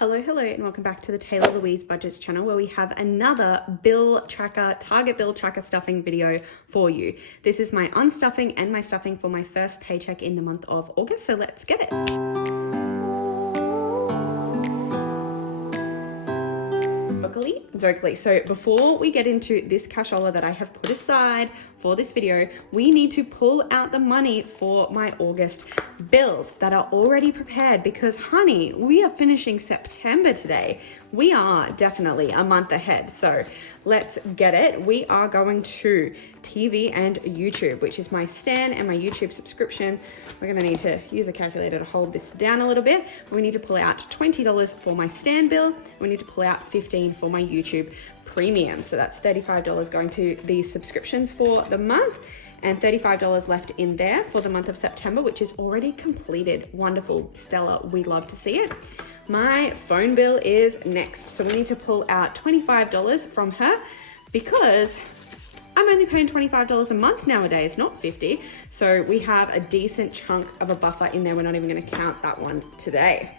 Hello, and welcome back to the Taylah Louise Budgets channel, where we have another bill tracker, target bill tracker stuffing video for you. This is my unstuffing and my stuffing for my first paycheck in the month of August, so let's get it. Jokingly. So before we get into this cashola that I have put aside for this video, we need to pull out the money for my August bills that are already prepared because, honey, we are finishing September today. We are definitely a month ahead. So let's get it. We are going to TV and YouTube, which is my Stan and my YouTube subscription. We're going to need to use a calculator to hold this down a little bit. We need to pull out $20 for my Stan bill. We need to pull out $15 for my YouTube premium. So that's $35 going to these subscriptions for the month and $35 left in there for the month of September, which is already completed. Wonderful, Stella, we love to see it. My phone bill is next. So we need to pull out $25 from her because I'm only paying $25 a month nowadays, not $50. So we have a decent chunk of a buffer in there. We're not even gonna count that one today.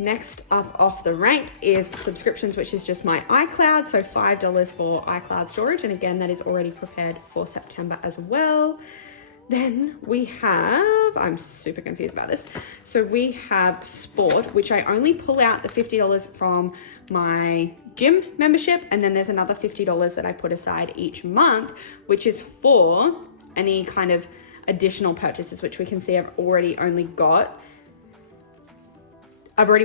Next up off the rank is subscriptions, which is just my iCloud. So $5 for iCloud storage. And again, that is already prepared for September as well. Then we have, I'm super confused about this. So we have sport, which I only pull out the $50 from my gym membership. And then there's another $50 that I put aside each month, which is for any kind of additional purchases, which we can see I've already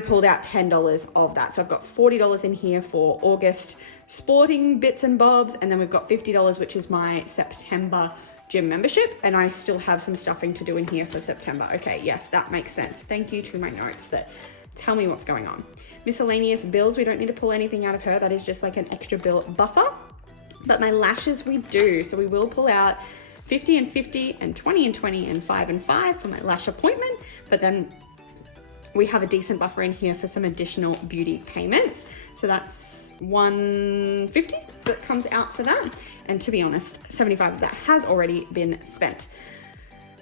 pulled out $10 of that. So I've got $40 in here for August sporting bits and bobs. And then we've got $50, which is my September gym membership. And I still have some stuffing to do in here for September. Okay, yes, that makes sense. Thank you to my notes that tell me what's going on. Miscellaneous bills, we don't need to pull anything out of her. That is just like an extra bill buffer. But my lashes we do. So we will pull out 50 and 50 and 20 and 20 and 5 and 5 for my lash appointment. But then we have a decent buffer in here for some additional beauty payments. So that's $150 that comes out for that. And to be honest, 75 of that has already been spent.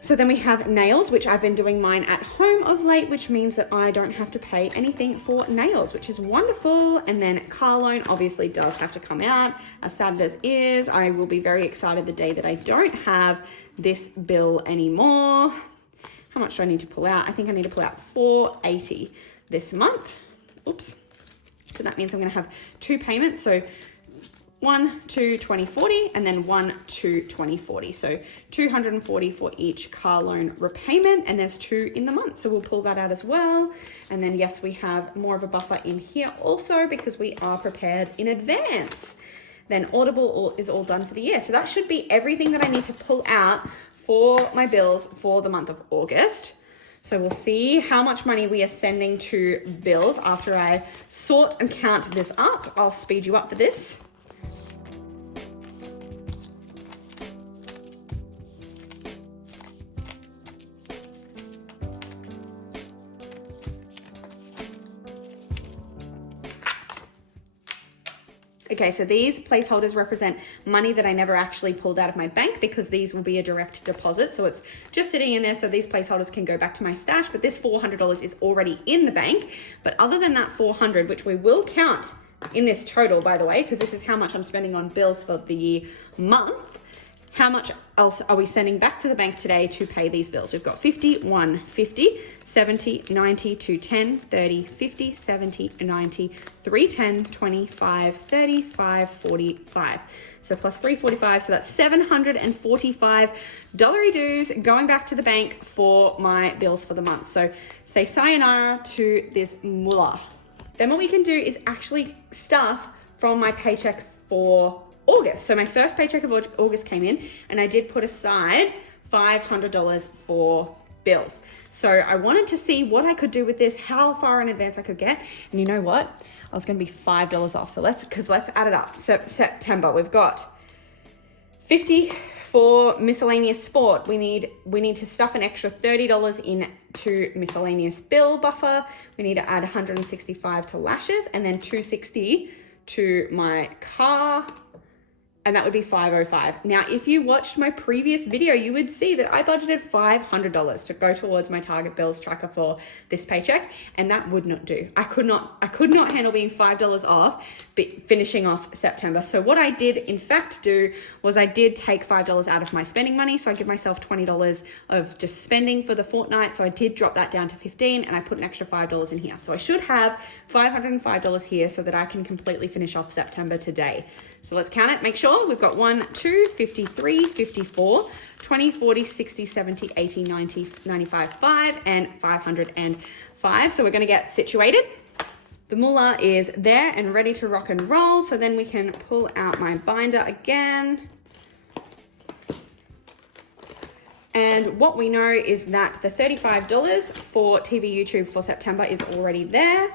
So then we have nails, which I've been doing mine at home of late, which means that I don't have to pay anything for nails, which is wonderful. And then car loan obviously does have to come out. As sad as it is, I will be very excited the day that I don't have this bill anymore. How much do I need to pull out? I think I need to pull out $480 this month. Oops. So that means I'm gonna have two payments. So 1, 2, 20, 40, and then 1, 2, 20, 40. So $240 for each car loan repayment, and there's 2 in the month. So we'll pull that out as well. And then yes, we have more of a buffer in here also because we are prepared in advance. Then Audible is all done for the year. So that should be everything that I need to pull out for my bills for the month of August. So we'll see how much money we are sending to bills after I sort and count this up. I'll speed you up for this. Okay, so these placeholders represent money that I never actually pulled out of my bank because these will be a direct deposit. So it's just sitting in there. So these placeholders can go back to my stash, but this $400 is already in the bank. But other than that $400, which we will count in this total, by the way, because this is how much I'm spending on bills for the month, how much else are we sending back to the bank today to pay these bills? We've got 50, 150, 70, 90, 210, 30, 50, 70, 90, 310, 25, 35, 45. So plus 345, so that's $745 dues going back to the bank for my bills for the month. So say sayonara to this mullah. Then what we can do is actually stuff from my paycheck for August. So my first paycheck of August came in and I did put aside $500 for bills. So I wanted to see what I could do with this, how far in advance I could get. And you know what? I was going to be $5 off. So let's add it up. So September, we've got 50 for miscellaneous sport. We need to stuff an extra $30 into miscellaneous bill buffer. We need to add 165 to lashes and then 260 to my car and that would be $505. Now, if you watched my previous video, you would see that I budgeted $500 to go towards my target bills tracker for this paycheck, and that would not do. I could not handle being $5 off, but finishing off September. So what I did in fact do was I did take $5 out of my spending money. So I give myself $20 of just spending for the fortnight. So I did drop that down to $15, and I put an extra $5 in here. So I should have $505 here so that I can completely finish off September today. So let's count it. Make sure we've got 1, 2, 53, 54, 20, 40, 60, 70, 80, 90, 95, 5, and 505. So we're going to get situated. The moolah is there and ready to rock and roll. So then we can pull out my binder again. And what we know is that the $35 for TV YouTube for September is already there.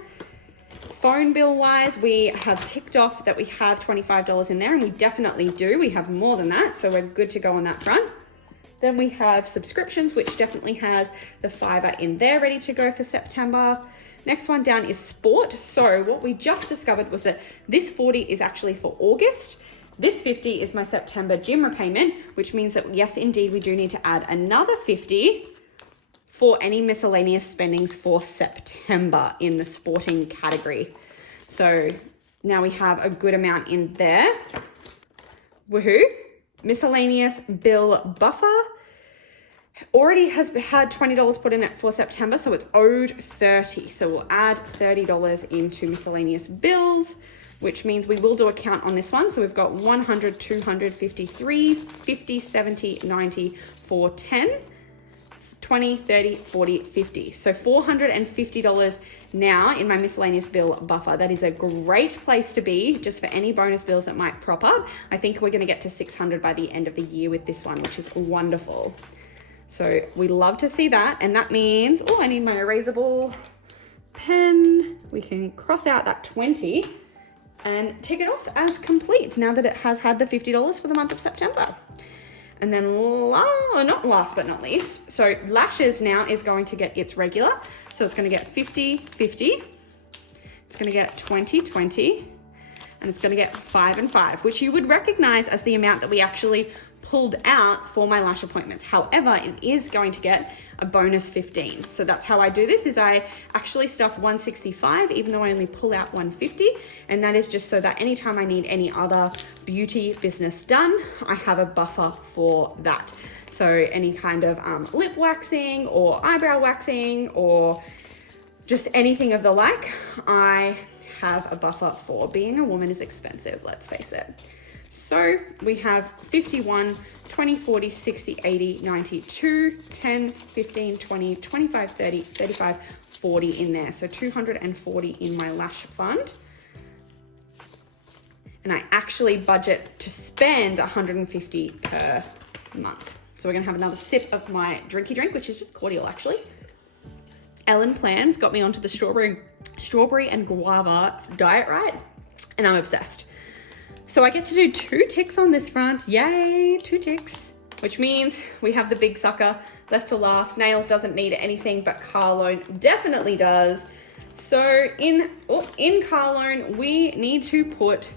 Phone bill wise, we have ticked off that we have $25 in there, and we definitely do. We have more than that, so we're good to go on that front. Then we have subscriptions, which definitely has the $5 in there ready to go for September. Next one down is sport. So what we just discovered was that this 40 is actually for August. This 50 is my September gym repayment, which means that yes, indeed, we do need to add another 50 for any miscellaneous spendings for September in the sporting category. So now we have a good amount in there. Woohoo. Miscellaneous bill buffer already has had $20 put in it for September, so it's owed $30. So we'll add $30 into miscellaneous bills, which means we will do a count on this one. So we've got 100, 200, 53, 50, 70, 90, 410. 20, 30, 40, 50. So $450 now in my miscellaneous bill buffer. That is a great place to be just for any bonus bills that might prop up. I think we're going to get to 600 by the end of the year with this one, which is wonderful. So we love to see that. And that means, oh, I need my erasable pen. We can cross out that 20 and tick it off as complete now that it has had the $50 for the month of September. And then not last but not least, so lashes now is going to get its regular. So it's going to get 50, 50. It's going to get 20, 20. And it's going to get 5 and 5, which you would recognize as the amount that we actually pulled out for my lash appointments. However, it is going to get a bonus 15. So that's how I do this, is I actually stuff 165, even though I only pull out 150. And that is just so that anytime I need any other beauty business done, I have a buffer for that. So any kind of lip waxing or eyebrow waxing or just anything of the like, I have a buffer for. Being a woman is expensive, let's face it. So we have 51, 20, 40, 60, 80, 92, 10, 15, 20, 25, 30, 35, 40 in there. So 240 in my lash fund. And I actually budget to spend 150 per month. So we're gonna have another sip of my drinky drink, which is just cordial actually. Ellen Plans got me onto the strawberry and guava diet, right? And I'm obsessed. So I get to do 2 ticks on this front. Yay, 2 ticks, which means we have the big sucker left to last. Nails doesn't need anything, but car loan definitely does. So in car loan, we need to put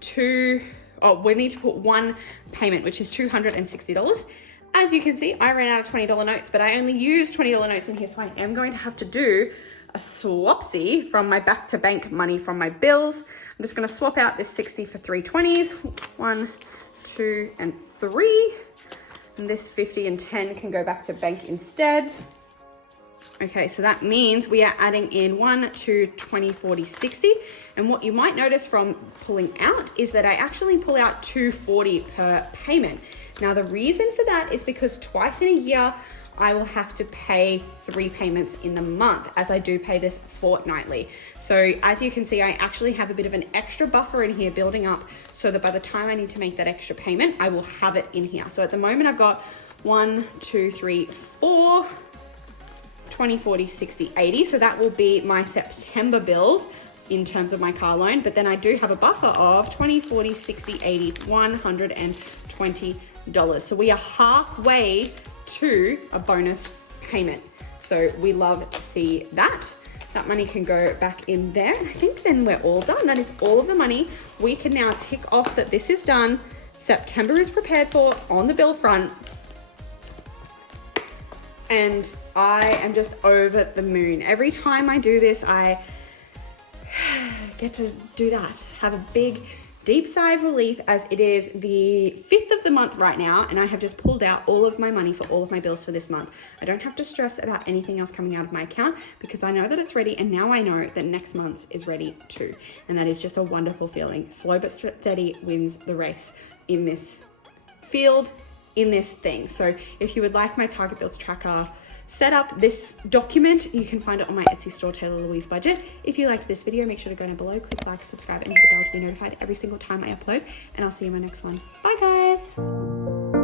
one payment, which is $260. As you can see, I ran out of $20 notes, but I only used $20 notes in here, so I am going to have to do a swapsy from my back to bank money from my bills. I'm just going to swap out this 60 for 3 20s. 1, 2, and 3. And this 50 and 10 can go back to bank instead. Okay, so that means we are adding in 1, 2, 20, 40, 60. And what you might notice from pulling out is that I actually pull out $240 per payment. Now, the reason for that is because twice in a year, I will have to pay 3 payments in the month, as I do pay this fortnightly. So as you can see, I actually have a bit of an extra buffer in here building up so that by the time I need to make that extra payment, I will have it in here. So at the moment I've got 1, 2, 3, 4, 20, 40, 60, 80. So that will be my September bills in terms of my car loan. But then I do have a buffer of 20, 40, 60, 80, $120. So we are halfway to a bonus payment. So we love to see that. That money can go back in there. And I think then we're all done. That is all of the money. We can now tick off that this is done. September is prepared for on the bill front. And I am just over the moon. Every time I do this, I get to do that. Have a big, deep sigh of relief, as it is the 5th of the month right now, and I have just pulled out all of my money for all of my bills for this month. I don't have to stress about anything else coming out of my account because I know that it's ready, and now I know that next month is ready too. And that is just a wonderful feeling. Slow but steady wins the race in this field, in this thing. So if you would like my Target Bills tracker set up, this document, you can find it on my Etsy store, Taylah Louise Budget. If you liked this video, make sure to go down below, click like, subscribe, and hit the bell to be notified every single time I upload, and I'll see you in my next one. Bye guys.